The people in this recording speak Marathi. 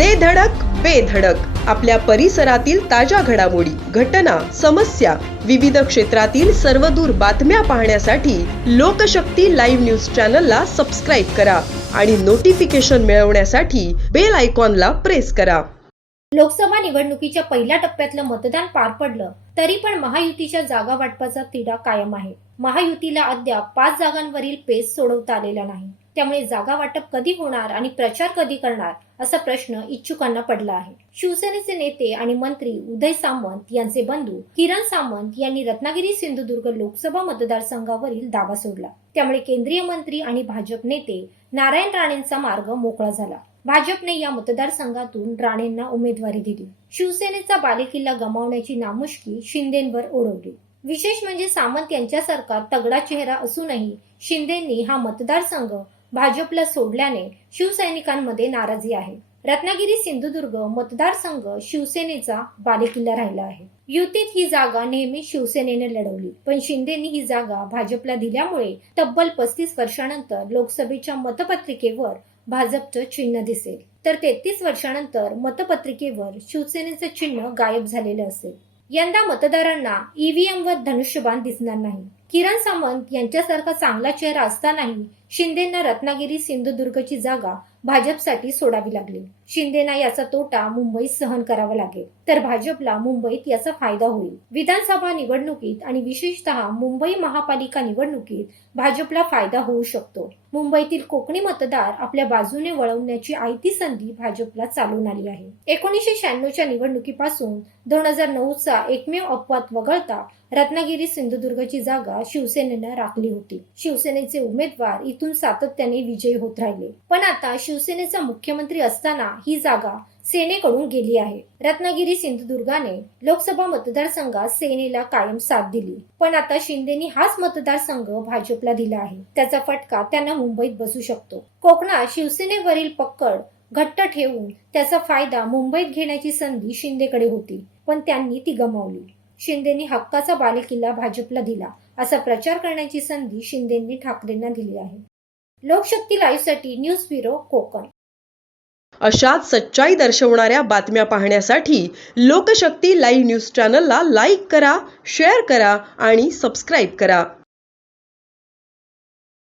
दे धडक बेधडक आपल्या परिसरातील ताज्या घडामोडी घटना समस्या विविध क्षेत्रातील सर्वदूर बातम्या पाहण्यासाठी लोकशक्ती लाईव्ह न्यूज चॅनलला सबस्क्राईब करा आणि नोटिफिकेशन मिळवण्यासाठी बेल आयकॉनला प्रेस करा. लोकसभा निवडणुकीच्या पहिल्या टप्प्यातलं मतदान पार पडलं तरी पण महायुतीच्या जागा वाटपाचा तिढा कायम आहे. महायुतीला अद्याप पाच जागांवरील पेच सोडवता आलेला नाही. त्यामुळे जागा वाटप कधी होणार आणि प्रचार कधी करणार असा प्रश्न इच्छुकांना पडला आहे. शिवसेनेचे नेते आणि मंत्री उदय सामंत यांचे बंधू किरण सामंत यांनी रत्नागिरी सिंधुदुर्ग लोकसभा मतदारसंघावरील दावा सोडला. त्यामुळे केंद्रीय मंत्री आणि भाजप नेते नारायण राणेंचा मार्ग मोकळा झाला. भाजपने या मतदारसंघातून राणेंना उमेदवारी दिली. शिवसेनेचा बालेकिल्ला गमावण्याची नामुष्की शिंदेंवर ओढवली. विशेष म्हणजे सामंत यांच्यासारखा तगडा चेहरा असूनही शिंदेंनी हा मतदारसंघ भाजपला सोडल्याने शिवसैनिकांमध्ये नाराजी आहे. रत्नागिरी सिंधुदुर्ग मतदारसंघ शिवसेनेचा बालेकिल्ला राहिला आहे. युतीत ही जागा नेहमी शिवसेनेने लढवली पण शिंदेनी ही जागा भाजपला दिल्यामुळे तब्बल पस्तीस वर्षानंतर लोकसभेच्या मतपत्रिकेवर भाजपचं चिन्ह दिसेल. तर तेहतीस वर्षानंतर मतपत्रिकेवर शिवसेनेचं चिन्ह गायब झालेलं असेल. यंदा मतदारांना ईव्हीएम वर धनुष्यबाण दिसणार नाही. किरण सामंत यांच्यासारखा चांगला चेहरा असतानाही शिंदेना रत्नागिरी सिंधुदुर्गची जागा भाजपसाठी सोडावी लागली. शिंदेना याचा तोटा मुंबईत सहन करावा लागेल. तर भाजपला मुंबईत याचा फायदा होईल. विधानसभा निवडणुकीत आणि विशेषतः मुंबई महापालिका निवडणुकीत भाजपला फायदा होऊ शकतो. मुंबईतील कोकणी मतदार आपल्या बाजूने वळवण्याची आयती संधी भाजपला चालून आली आहे. एकोणीसशे शहाण्णवच्या निवडणुकीपासून दोन हजार नऊचा एकमेव अपवाद वगळता रत्नागिरी सिंधुदुर्गची जागा शिवसेनेनं राखली होती. शिवसेनेचे उमेदवार इथून सातत्याने विजयी होत राहिले. पण आता शिवसेनेचा मुख्यमंत्री असताना ही जागा सेनेकडून गेली आहे. रत्नागिरी सिंधुदुर्गाने लोकसभा मतदारसंघात सेनेला कायम साथ दिली. पण आता शिंदेनी हाच मतदारसंघ भाजपला दिला आहे. त्याचा फटका त्यांना मुंबईत बसू शकतो. कोकणात शिवसेनेवरील पक्कड घट्ट ठेवून त्याचा फायदा मुंबईत घेण्याची संधी शिंदेकडे होती पण त्यांनी ती गमावली. शिंदेनी हक्काचा बालेकिल्ला भाजपला दिला असा प्रचार करण्याची संधी शिंदेंनी ठाकरेंना दिली आहे. लोकशक्ती लाईव्हसाठी न्यूज ब्युरो कोकण. अशाच सच्चाई दर्शवणाऱ्या बातम्या पाहण्यासाठी लोकशक्ती लाईव्ह न्यूज चॅनलला लाईक करा शेअर करा आणि सबस्क्राईब करा.